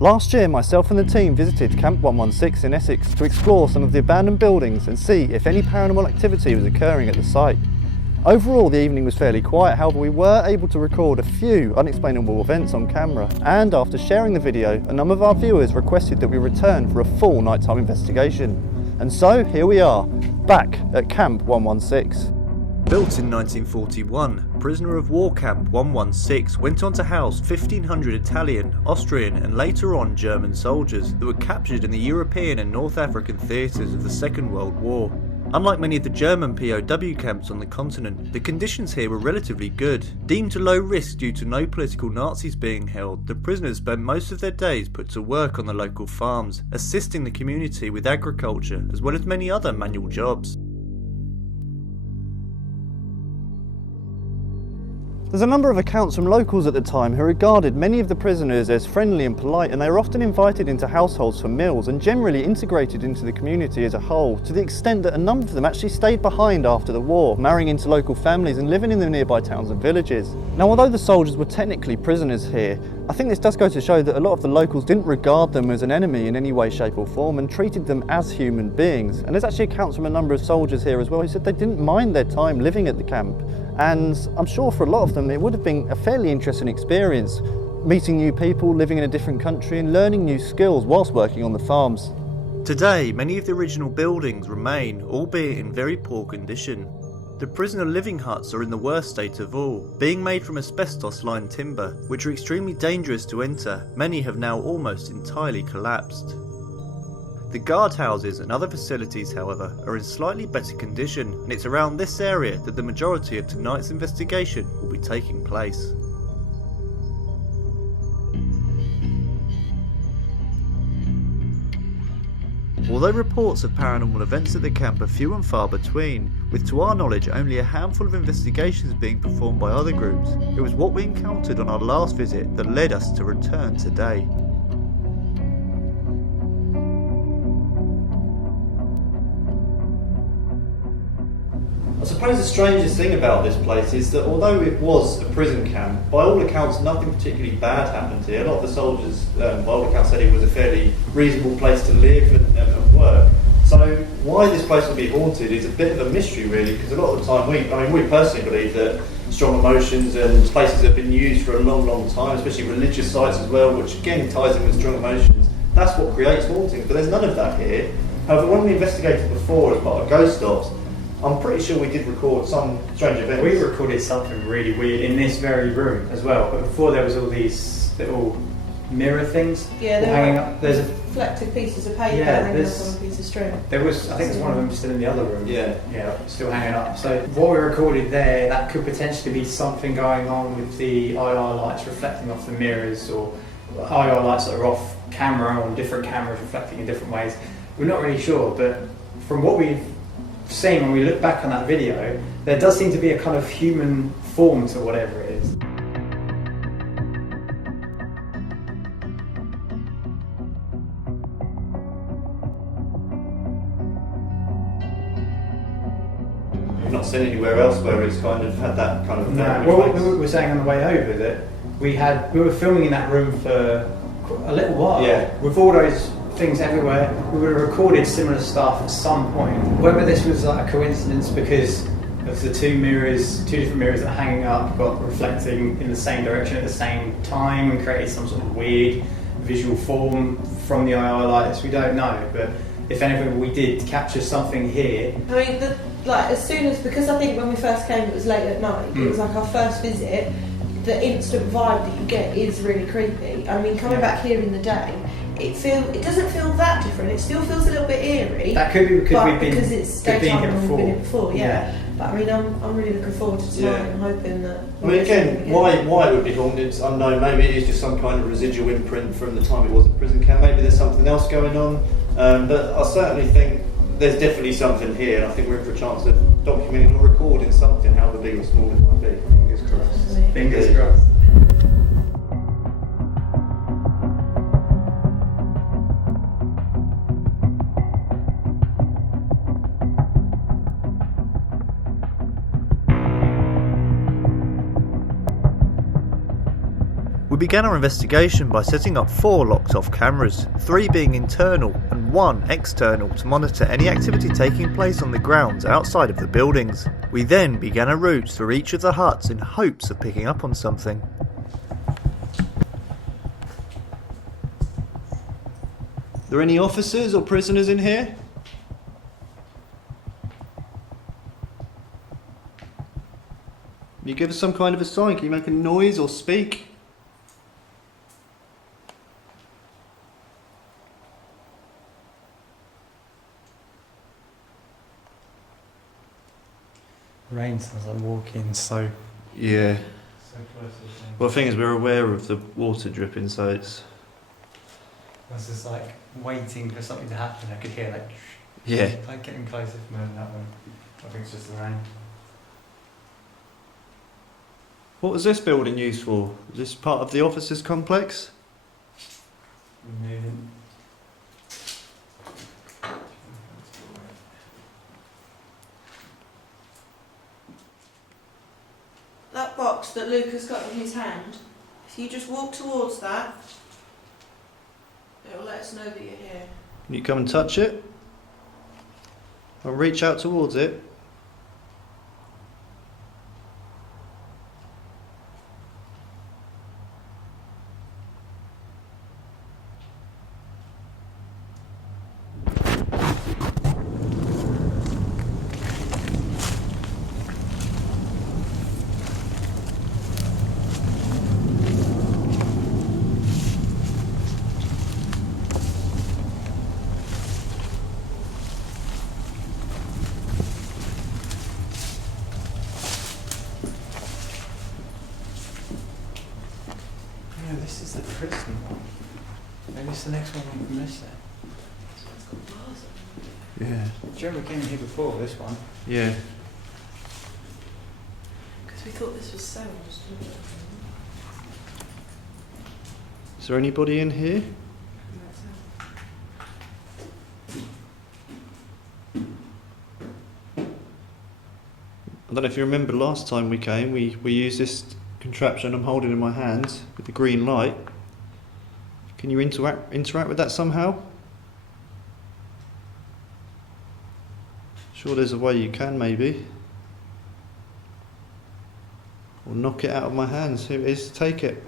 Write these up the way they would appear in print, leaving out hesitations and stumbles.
Last year, myself and the team visited Camp 116 in Essex to explore some of the abandoned buildings and see if any paranormal activity was occurring at the site. Overall, the evening was fairly quiet, however we were able to record a few unexplainable events on camera, and after sharing the video, a number of our viewers requested that we return for a full nighttime investigation. And so, here we are, back at Camp 116. Built in 1941, prisoner of war Camp 116 went on to house 1,500 Italian, Austrian and later on German soldiers that were captured in the European and North African theatres of the Second World War. Unlike many of the German POW camps on the continent, the conditions here were relatively good. Deemed to low risk due to no political Nazis being held, the prisoners spent most of their days put to work on the local farms, assisting the community with agriculture as well as many other manual jobs. There's a number of accounts from locals at the time who regarded many of the prisoners as friendly and polite, and they were often invited into households for meals and generally integrated into the community as a whole, to the extent that a number of them actually stayed behind after the war, marrying into local families and living in the nearby towns and villages. Now, although the soldiers were technically prisoners here, I think this does go to show that a lot of the locals didn't regard them as an enemy in any way, shape or form and treated them as human beings. And there's actually accounts from a number of soldiers here as well who said they didn't mind their time living at the camp. And I'm sure for a lot of them it would have been a fairly interesting experience, meeting new people, living in a different country and learning new skills whilst working on the farms. Today, many of the original buildings remain, albeit in very poor condition. The prisoner living huts are in the worst state of all, being made from asbestos-lined timber, which are extremely dangerous to enter. Many have now almost entirely collapsed. The guardhouses and other facilities, however, are in slightly better condition, and it's around this area that the majority of tonight's investigation will be taking place. Although reports of paranormal events at the camp are few and far between, with to our knowledge only a handful of investigations being performed by other groups, it was what we encountered on our last visit that led us to return today. I suppose the strangest thing about this place is that although it was a prison camp, by all accounts nothing particularly bad happened here. A lot of the soldiers, by all accounts, said it was a fairly reasonable place to live and work. So why this place would be haunted is a bit of a mystery really, because a lot of the time we personally believe that strong emotions and places that have been used for a long time, especially religious sites as well, which again ties in with strong emotions, that's what creates hauntings, but there's none of that here. However, when we investigated before as part of Ghost Stops, I'm pretty sure we did record some strange events. We recorded something really weird in this very room as well, but before there was all these little mirror things hanging up. There's reflective pieces of paper hanging up on a piece of string. There was, I think there's one of them still in the other room. Yeah, still hanging up. So what we recorded there, that could potentially be something going on with the IR lights reflecting off the mirrors, or IR lights that are off camera on different cameras reflecting in different ways. We're not really sure, but from what we've seen when we look back on that video, there does seem to be a kind of human form to whatever it is. You've not seen anywhere else where it's kind of had that kind of effect? No. Well, we were saying on the way over that we were filming in that room for a little while. Yeah. With all those things everywhere, we would have recorded similar stuff at some point. Whether this was like a coincidence because of the two different mirrors that are hanging up got reflecting in the same direction at the same time and created some sort of weird visual form from the IR lights, we don't know. But if anything, we did capture something here. I mean, as soon as, because I think when we first came it was late at night, it was like our first visit, the instant vibe that you get is really creepy. I mean, coming back here in the day, it doesn't feel that different. It still feels a little bit eerie. That could be because it's daytime and we've been here before. Yeah. But I mean, I'm really looking forward to tonight and hoping that. I mean, again, why it would be haunted, it's unknown. Maybe it is just some kind of residual imprint from the time it was a prison camp. Maybe there's something else going on. But I certainly think there's definitely something here, and I think we're in for a chance of documenting or recording something, however big or small it might be. Fingers crossed. Fingers crossed. We began our investigation by setting up 4 locked-off cameras, 3 being internal and 1 external to monitor any activity taking place on the grounds outside of the buildings. We then began a route through each of the huts in hopes of picking up on something. Are there any officers or prisoners in here? Can you give us some kind of a sign? Can you make a noise or speak? Rain sounds like walking so Yeah. close to the thing. Well, the thing is, we're aware of the water dripping, so it's... I was just like waiting for something to happen. I could hear like Yeah. like getting closer from that one. I think it's just the rain. What was this building used for? Is this part of the officers' complex? Moving. That box that Luke has got in his hand, if you just walk towards that, it will let us know that you're here. Can you come and touch it? I'll reach out towards it. No, this is the prison one. Maybe it's the next one we missed it. Yeah. Do you remember we came here before, this one? Yeah. Because we thought this was cells, didn't we? Is there anybody in here? I don't know if you remember last time we came, we used this contraption I'm holding in my hand with the green light. Can you interact with that somehow? Sure, there's a way you can, maybe. Or knock it out of my hands. Here it is, take it.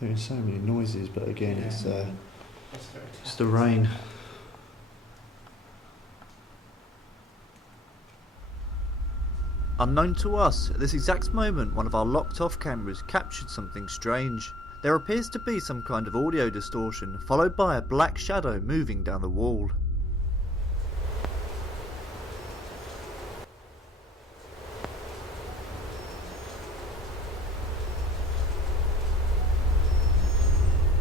Hearing so many noises, but again, Yeah. it's That's very it's the rain. Unknown to us, at this exact moment, one of our locked-off cameras captured something strange. There appears to be some kind of audio distortion, followed by a black shadow moving down the wall.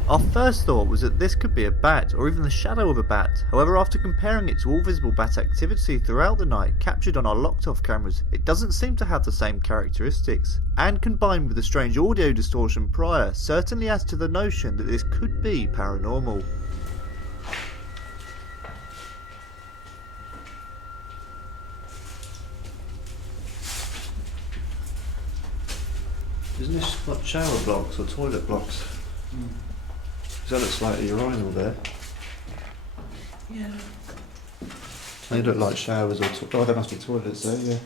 Our first thought was that this could be a bat, or even the shadow of a bat. However, after comparing it to all visible bat activity throughout the night captured on our locked-off cameras, it doesn't seem to have the same characteristics. And combined with the strange audio distortion prior, certainly adds to the notion that this could be paranormal. Isn't this like shower blocks or toilet blocks? That looks like a urinal there. Yeah. They look like showers or oh, there must be toilets there, yeah.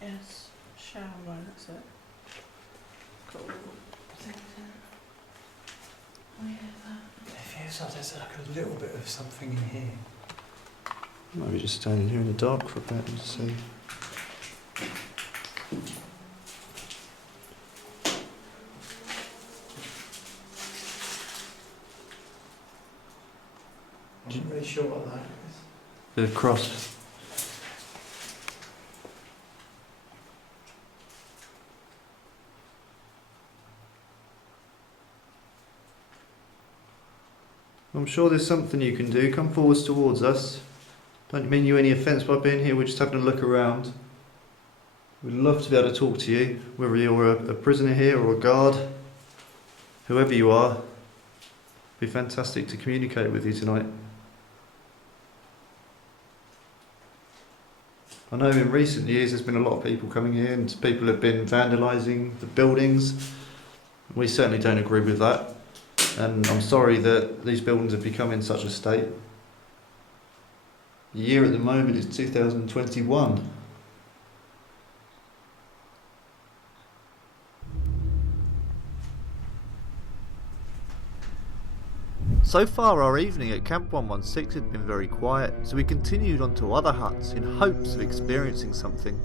Yes. Shower line, that's it. Cool. Things in. Oh yeah, that. It feels like there's like a little bit of something in here. Maybe just standing here in the dark for a bit and see. I'm not really sure what that is. Bit of cross. I'm sure there's something you can do. Come forwards towards us. Don't mean you any offence by being here, we're just having a look around. We'd love to be able to talk to you, whether you're a prisoner here or a guard, whoever you are. It'd be fantastic to communicate with you tonight. I know in recent years there's been a lot of people coming here and people have been vandalising the buildings. We certainly don't agree with that, and I'm sorry that these buildings have become in such a state. The year at the moment is 2021. So far our evening at Camp 116 had been very quiet, so we continued on to other huts in hopes of experiencing something.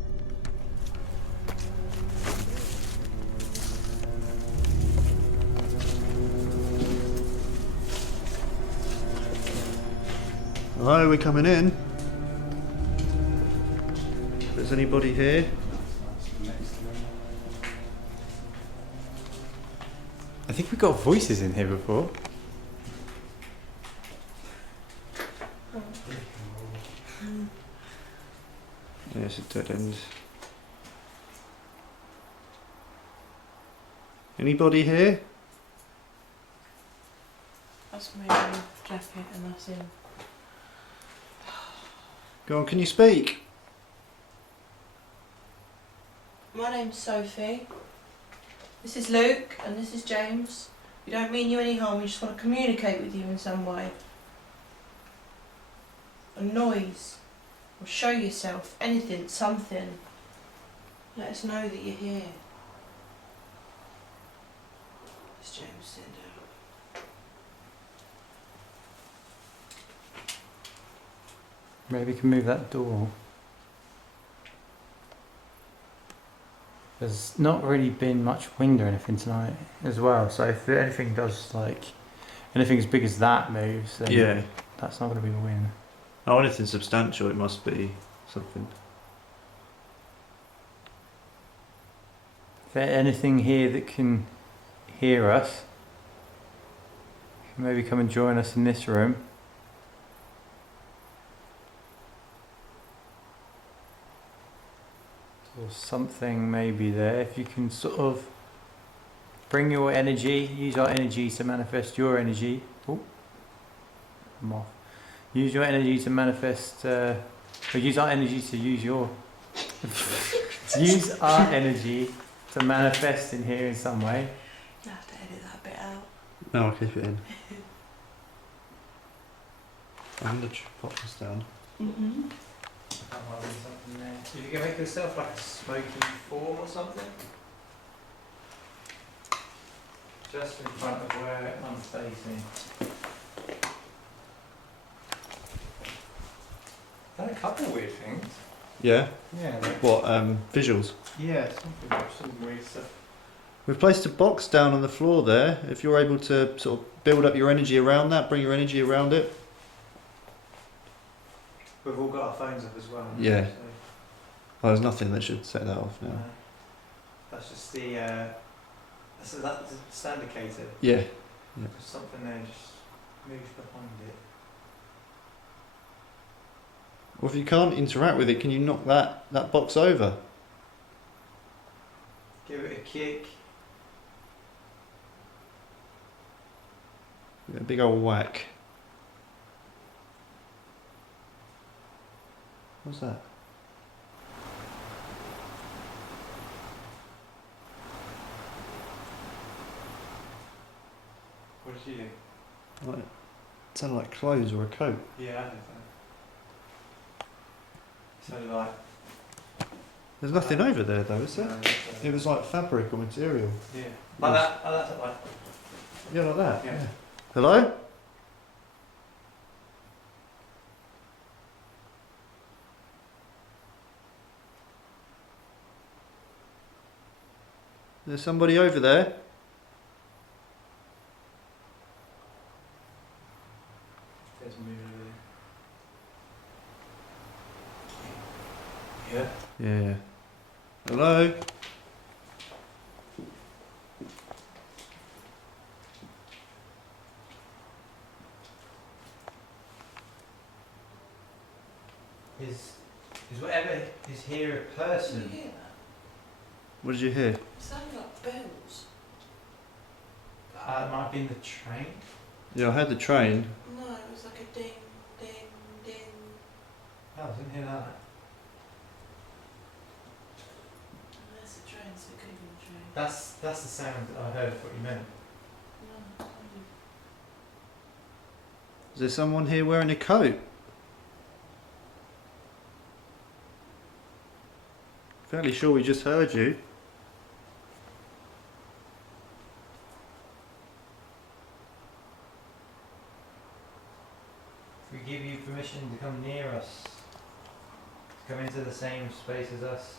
Hello, we're coming in. If there's anybody here. I think we got voices in here before. Yes, it's dead end. Anybody here? That's my jacket and that's him. Go on, can you speak? My name's Sophie. This is Luke and this is James. We don't mean you any harm, we just want to communicate with you in some way. A noise, or show yourself, anything, something. Let us know that you're here. It's James sitting down. Maybe we can move that door. There's not really been much wind or anything tonight as well, so if anything does, like, anything as big as that moves, then Yeah. that's not going to be a win. Oh, anything substantial, it must be something. Is there anything here that can hear us? Maybe come and join us in this room. Or something maybe there. If you can sort of bring your energy, use our energy to manifest your energy. Oh, I'm off. Use your energy to manifest, or use our energy to use your... use our energy to manifest in here in some way. You have to edit that bit out. No, I'll keep it in. And the pop this down. Mm-hmm. Something there. If you can make yourself like a smoky form or something. Just in front of where I'm facing. Done a couple of weird things. Yeah? Yeah. What, visuals? Yeah, some weird stuff. We've placed a box down on the floor there. If you're able to sort of build up your energy around that, bring your energy around it. We've all got our phones up as well. Yeah. Oh, there's nothing that should set that off now. That's just the that's the stand indicator. Yeah. There's something there just moves behind it. Well, if you can't interact with it, can you knock that box over? Give it a kick. Give it a big old whack. What's that? What did you do? Like, it sounded like clothes or a coat. Yeah, I think so. So like. There's nothing over there though, is there? No, It was like fabric or material. yeah. Like that. Like that. Like. Yeah, like that. Yeah. Hello? There's somebody over there. There's a movie over there. Yeah. Yeah. Hello? What did you hear? It sounded like bells. It might have been the train. Yeah, I heard the train. No, it was like a ding, ding, ding. Oh, I didn't hear that. There's a train, so it could have been a train. That's the sound I heard. What you meant? No, Is there someone here wearing a coat? Fairly sure we just heard you. If we give you permission to come near us, to come into the same space as us.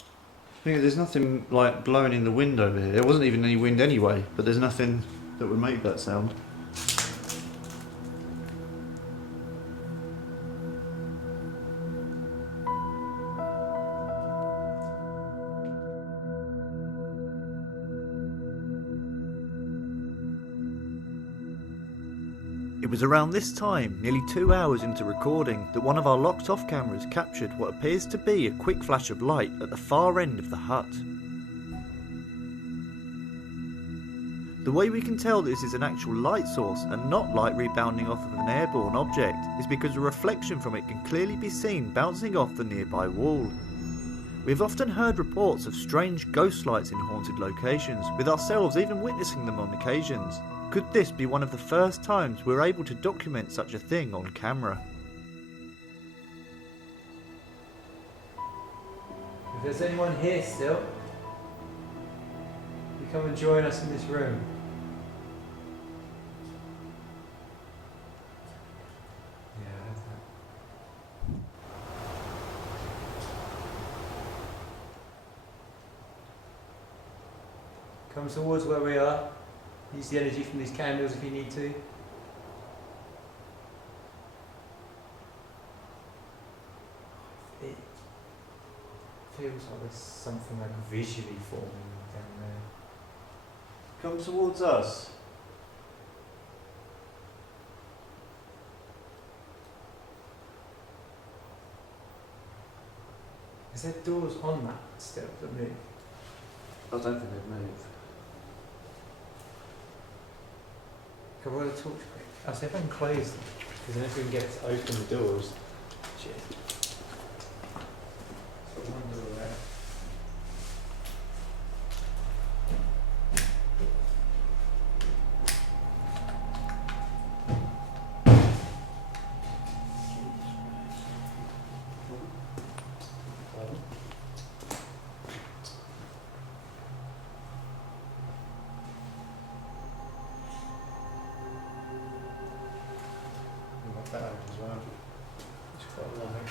I think there's nothing like blowing in the wind over here. There wasn't even any wind anyway, but there's nothing that would make that sound. It was around this time, nearly 2 hours into recording, that one of our locked-off cameras captured what appears to be a quick flash of light at the far end of the hut. The way we can tell this is an actual light source and not light rebounding off of an airborne object is because a reflection from it can clearly be seen bouncing off the nearby wall. We have often heard reports of strange ghost lights in haunted locations, with ourselves even witnessing them on occasions. Could this be one of the first times we're able to document such a thing on camera? If there's anyone here still, you come and join us in this room. Yeah, I heard that. Come towards where we are. Use the energy from these candles if you need to. It feels like there's something like visually forming down there. Come towards us. Is there doors on that still that move? I don't think they've moved. Can we roll a torch quick? I'll see if I can close them, because then if we can get to open the doors. Shit. Got one door there. That out as well. It's quite light.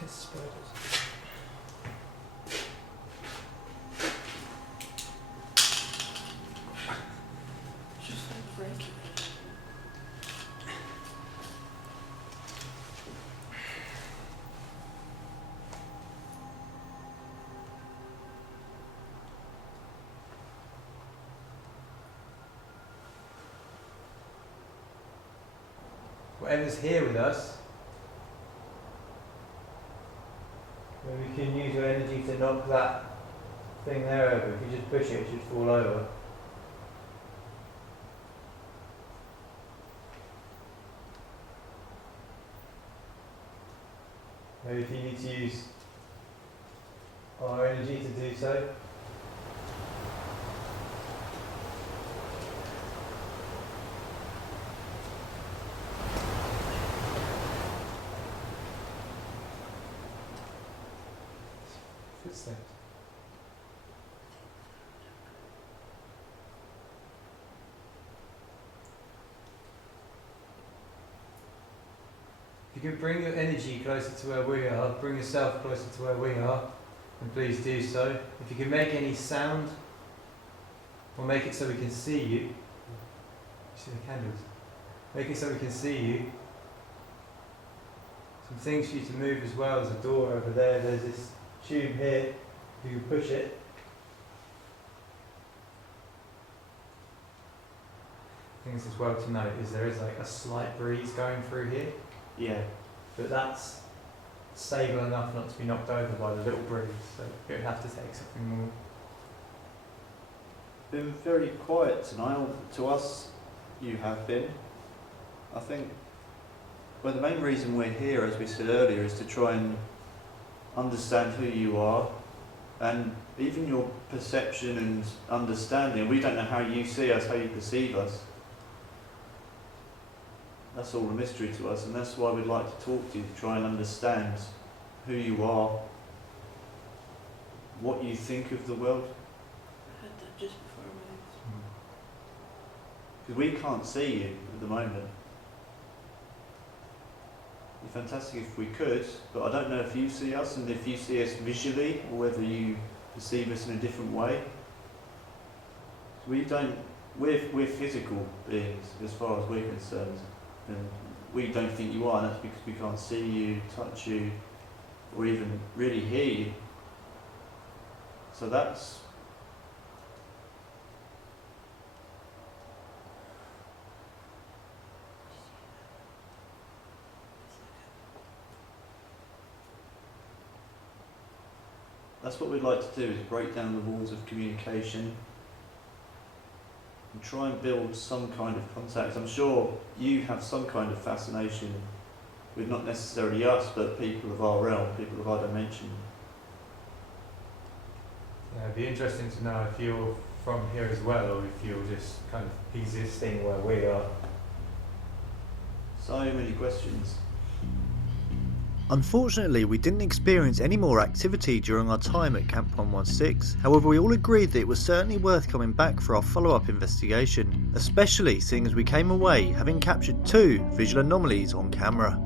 Just spiders. Just so breaky. Whatever's here with us, then we can use your energy to knock that thing there over. If you just push it, it should fall over. Maybe if you need to use our energy to do so. Footsteps. If you could bring your energy closer to where we are, bring yourself closer to where we are, then please do so. If you can make any sound, or make it so we can see you. You see the candles? Make it so we can see you. Some things for you to move as well. There's a door over there. There's this tube here. You can push it. Things as well to note is there is like a slight breeze going through here. Yeah. But that's stable enough not to be knocked over by the little breeze, so it would have to take something more. Been very quiet tonight. To us, you have been. I think, well, the main reason we're here, as we said earlier, is to try and understand who you are, and even your perception and understanding. We don't know how you see us, how you perceive us. That's all a mystery to us, and that's why we'd like to talk to you, to try and understand who you are, what you think of the world. I heard that just before I moved. Because we can't see you at the moment. It'd be fantastic if we could, but I don't know if you see us, and if you see us visually, or whether you perceive us in a different way. We're physical beings as far as we're concerned, and we don't think you are, and that's because we can't see you, touch you, or even really hear you. So that's what we'd like to do, is break down the walls of communication and try and build some kind of contact. I'm sure you have some kind of fascination with not necessarily us, but people of our realm, people of our dimension. Yeah, it'd be interesting to know if you're from here as well, or if you're just kind of existing where we are. So many questions. Unfortunately, we didn't experience any more activity during our time at Camp 116, however we all agreed that it was certainly worth coming back for our follow-up investigation, especially seeing as we came away having captured 2 visual anomalies on camera.